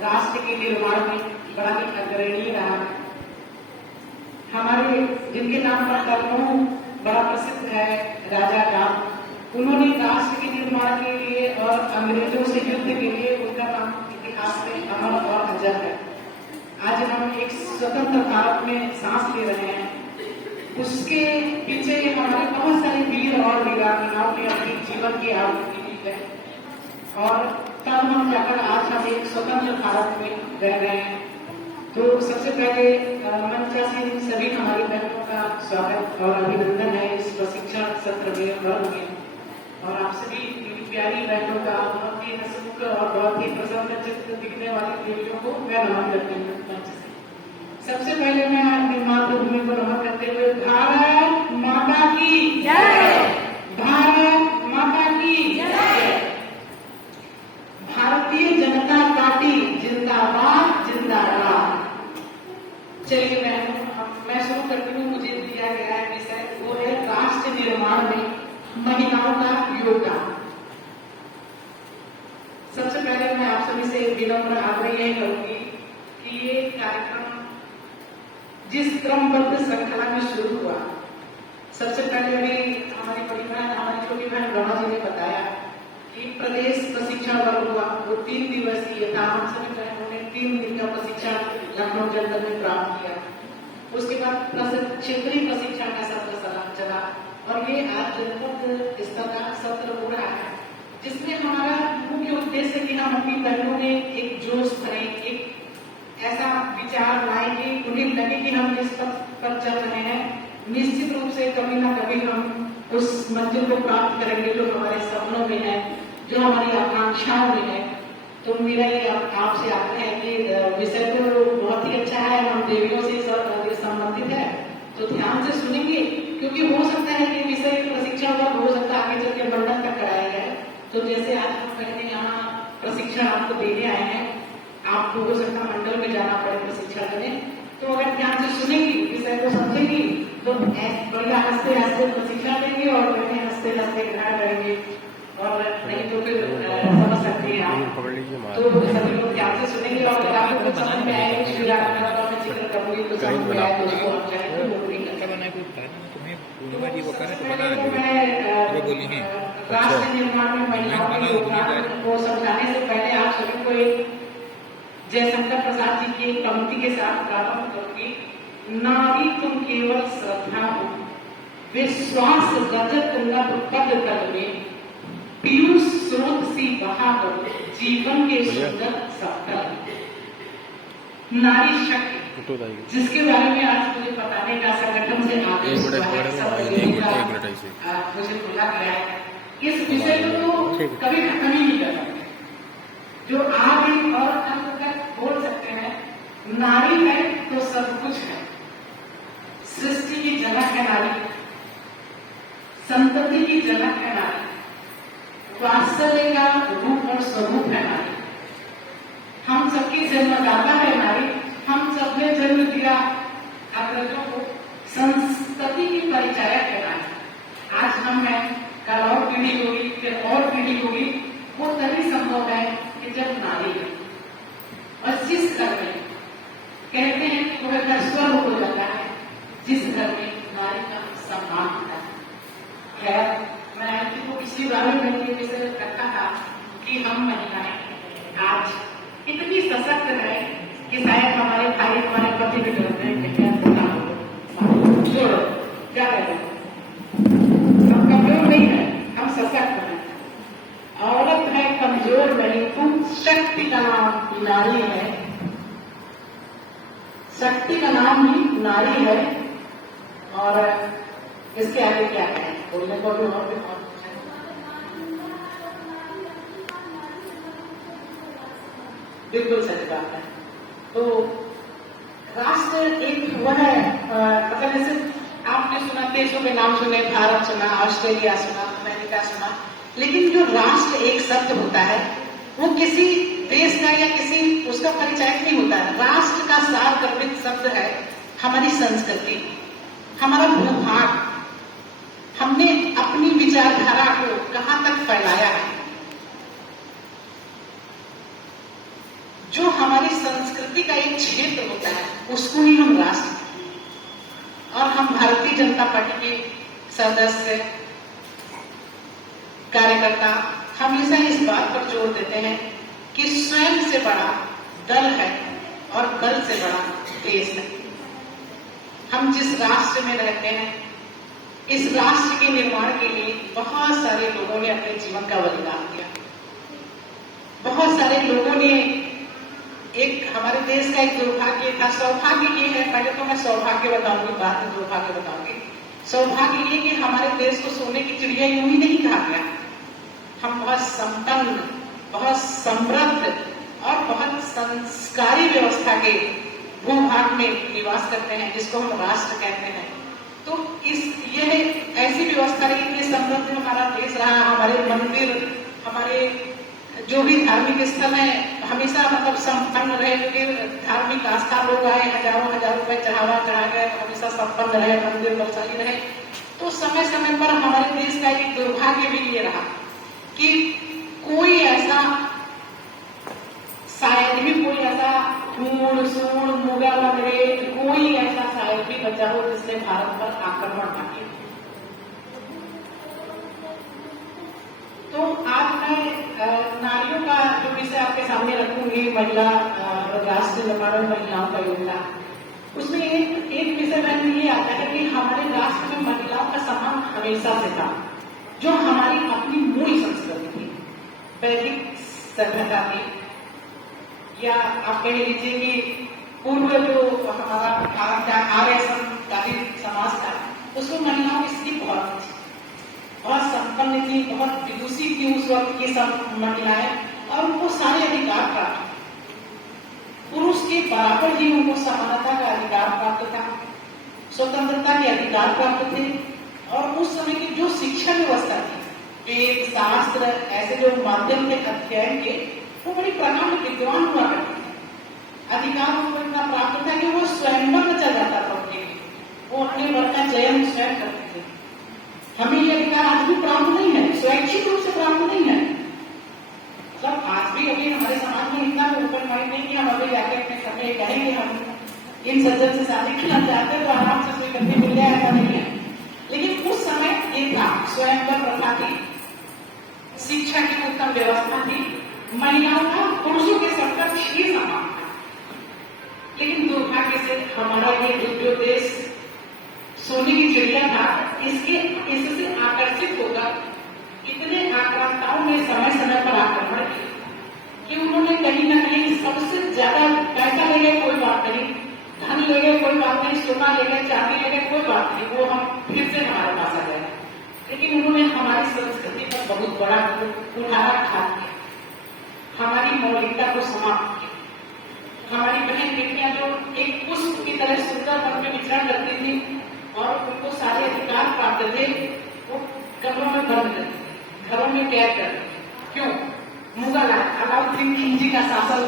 राष्ट्र के निर्माण में बड़ा ही अग्रणी रहा है। हमारे जिनके नाम पर कलमों बड़ा प्रसिद्ध है, राजा राम, उन्होंने राष्ट्र के निर्माण के लिए और अंग्रेजों से युद्ध के लिए उनका नाम इतिहास में अमर और अजर है। आज हम एक स्वतंत्र भारत में सांस ले रहे हैं, उसके पीछे हमारे बहुत सारे वीर और वीरांगनाओं ने अपने जीवन की आहुति दी है और तब हम जाकर आज हम एक स्वतंत्र भारत में रह रहे हैं। तो सबसे पहले मंचासीन सभी हमारी बहनों का स्वागत और अभिनंदन है इस प्रशिक्षण सत्र में वर्ग में, और आप सभी प्यारी बहनों का बहुत ही हंसमुख और बहुत ही प्रसन्न चित्र दिखने वाली देवियों को मैं नमन करती हूँ। सबसे पहले मैं अपनी मातृभूमि को नमन करते हुए भारत माता की जय, भारत माता की जय, भारतीय जनता पार्टी जिंदाबाद जिंदाबाद। चलिए मैं शुरू करती हूँ। मुझे दिया गया है विषय, वो है राष्ट्र निर्माण में महिलाओं का योगदान। सबसे पहले मैं आप सभी से विनम्र आग्रह यह करूंगी कि ये कार्यक्रम जिस क्रमबद्ध श्रृंखला में शुरू हुआ, सबसे पहले भी हमारी बड़ी बहन, हमारी छोटी बहन रमा जी ने बताया कि प्रदेश प्रशिक्षण वर्ग हुआ, वो 3 दिवसीय था। हम सभी बहनों ने 3 दिन का प्रशिक्षण लखनऊ जनपद में प्राप्त किया। उसके बाद क्षेत्रीय प्रशिक्षण का सत्र चला और ये आज जनपद स्तर का सत्र हो रहा है, जिसमें हमारा मुख्य उद्देश्य कि हम अपनी बहनों में एक जोश भरें, एक ऐसा विचार लाए कि उन्हें लगे कि हम जिस पथ पर चल रहे हैं निश्चित रूप से कभी ना कभी हम उस मंजिल को प्राप्त करेंगे जो हमारे सपनों में है, जो हमारी आकांक्षाओं में है। तो मेरा ये आपसे आग्रह है कि विषय तो बहुत ही अच्छा है, हम देवियों से संबंधित है, तो ध्यान से सुनेंगे, क्योंकि हो सकता है कि विषय प्रशिक्षण वर्ग हो सकता है आगे चल के मंडल तक कराया जाए। तो जैसे आज हम पहले यहाँ प्रशिक्षण आपको देने आए हैं, आपको हो सकता है मंडल में जाना पड़े प्रशिक्षण देने, तो अगर ध्यान से सुनेंगी, विषय को समझेंगी, तो बढ़िया हंसते हंसते प्रशिक्षण देंगे और बढ़िया हंसते हंसते ग्रहण करेंगे, और नहीं तो फिर समझ सकते हैं आप। तो सभी लोग ध्यान से सुनेंगे और अगर आपको कुछ समझ में आए कि श्री राम का मैं जिक्र करूंगी तो समझ में आए, तो उसको हम चाहे तो नौकरी कर राष्ट्र निर्माण में महिलाओं के योगदान को समझाने से पहले आप सभी को एक जयशंकर प्रसाद जी की एक पंक्ति के साथ प्रारंभ करूंगी। नारी तुम केवल श्रद्धा हो, विश्वास रजत नभ पद तल में, पीयूष स्रोत सी बहा हो, जीवन के सुंदर सप्तल। नारी शक्ति, जिसके बारे में आज मुझे बताने का संगठन से आदेश मुझे बोला गया है। इस विषय को कभी खत्म ही नहीं कर सकते, जो आगे और अंत तक बोल सकते हैं। नारी है तो सब कुछ है, सृष्टि की जनक है नारी, संतति की जनक है नारी, वात्सल्य का रूप और स्वरूप है नारी, हम सबकी जन्मदाता है नारी, हम सबने जन्म दिया अग्रजों को, संतति की परिचायक है नारी। आज हम हैं, कल और पीढ़ी होगी, फिर और पीढ़ी होगी, वो तभी संभव है कि जब नारी है। और जिस घर में कहते हैं वो घर स्वर्ग हो जाता है, जिस घर में नारी का सम्मान होता है। खैर, मैं आंटी को पिछली बार में मैंने ये विषय रखा था कि हम महिलाएं आज इतनी सशक्त है कि शायद हमारे भाई हमारे पति भी डरते हैं कि क्या छोड़ो, क्या करें, हम कमजोर नहीं है, हम सशक्त हैं। औरत है कमजोर नहीं, तुम शक्ति का नाम नारी है, शक्ति का नाम ही नारी है। और इसके आगे क्या है बोलने को भी और बिल्कुल सच बात है। तो राष्ट्र एक वह है, मतलब जैसे आपने सुना देशों के नाम सुने, भारत सुना, ऑस्ट्रेलिया सुना, अमेरिका सुना, लेकिन जो राष्ट्र एक शब्द होता है वो किसी देश का या किसी उसका परिचय नहीं होता है। राष्ट्र का सार गर्भित शब्द है हमारी संस्कृति, हमारा भूभाग, हमने अपनी विचारधारा को कहां तक फैलाया है। जो हमारी संस्कृति का एक क्षेत्र होता है उसको ही हम राष्ट्र, और हम भारतीय जनता पार्टी के सदस्य कार्यकर्ता हमेशा इस बात पर जोर देते हैं कि स्वयं से बड़ा दल है और दल से बड़ा देश है। हम जिस राष्ट्र में रहते हैं, इस राष्ट्र के निर्माण के लिए बहुत सारे लोगों ने अपने जीवन का बलिदान दिया। बहुत सारे लोगों ने, एक हमारे देश का एक दुर्भाग्य था, सौभाग्य ये है, पहले तो मैं सौभाग्य बताऊंगी, बाद में दुर्भाग्य बताऊंगी। सौभाग्य ये कि हमारे देश को सोने की चिड़िया यूं ही नहीं कहा गया। हम बहुत संपन्न, बहुत समृद्ध और बहुत संस्कारी व्यवस्था के भूभाग में निवास करते हैं, जिसको हम राष्ट्र कहते हैं। तो यह ऐसी व्यवस्था रही कि समृद्ध हमारा देश रहा। हमारे मंदिर, हमारे जो भी धार्मिक स्थल है हमेशा मतलब संपन्न रहे, क्योंकि धार्मिक आस्था लोग आए, हजारों रुपए चढ़ावा चढ़ा गए, हमेशा संपन्न रहे, मंदिर बलशाली रहे। तो समय समय पर हमारे देश का एक दुर्भाग्य भी ये रहा कि कोई ऐसा, शायद भी कोई ऐसा खून सूण मुगल अंग्रेज कोई ऐसा शायद भी बचा हो जिसने भारत पर आक्रमण न किया। तो आज मैं नारियों का जो विषय आपके सामने रखूंगी, महिला राष्ट्र निर्माण में महिलाओं का योगदान, उसमें एक विषय में ये आता है कि हमारे राष्ट्र में महिलाओं का सम्मान हमेशा से था, जो हमारी अपनी मूल संस्कृति थी, वैदिक सभ्यता थी, या आप कह लीजिए कि पूर्व जो हमारा आर्य का भी समाज था, उसमें महिलाओं की स्थिति बहुत संपन्न थी, बहुत विदुषी थी उस वक्त की सब महिलाएं, और उनको सारे अधिकार प्राप्त, पुरुष के बराबर ही उनको समानता का अधिकार प्राप्त था, स्वतंत्रता के अधिकार प्राप्त थे। और उस समय की जो शिक्षा व्यवस्था थी, वेद शास्त्र ऐसे जो माध्यम थे अध्ययन के, वो बड़ी प्रकांड विद्वान हुआ करते थे। अधिकार उनको इतना प्राप्त था कि वो स्वयंवर में चल जाता था उनके लिए, वो अपने वर्ग का चयन स्वयं करते थे। हमें ये अधिकार आज भी प्राप्त नहीं है, स्वैच्छिक रूप से प्राप्त नहीं है। मतलब आज भी अभी हमारे समाज में इतना ओपन माइंड नहीं कि हम अभी जाके अपने समय कहें कि हम इन सज्जन से शादी करना चाहते हैं तो आराम से स्वीकृति मिल जाए, ऐसा नहीं है। लेकिन उस समय ये था, स्वयंवर प्रथा थी, शिक्षा की उत्तम व्यवस्था थी, महिलाओं का पुरुषों के समकक्ष ही समान था। लेकिन दुर्भाग्य से हमारा ये जो देश सोने की चिड़िया था, इससे आकर्षित होकर इतने आक्रांताओं ने समय समय पर आक्रमण किया कि उन्होंने कहीं न कहीं सबसे ज्यादा पैसा ले गए कोई बात नहीं, धन ले गए कोई बात नहीं, सोना ले गए, चांदी ले गए कोई बात नहीं, वो हम फिर से हमारे पास आ गए। लेकिन उन्होंने हमारी संस्कृति पर बहुत बड़ा कुठाराघात किया, हमारी मौलिकता को समाप्त किया। हमारी बहन बेटियां जो एक पुष्प की तरह सुंदर मन में विचरण करती थी और उनको सारे अधिकार प्राप्त थे, वो कमरों में बंद करते थे, घरों में कैद करते थे। क्यों? मुगल अलाउद्दीन खिलजी का शासन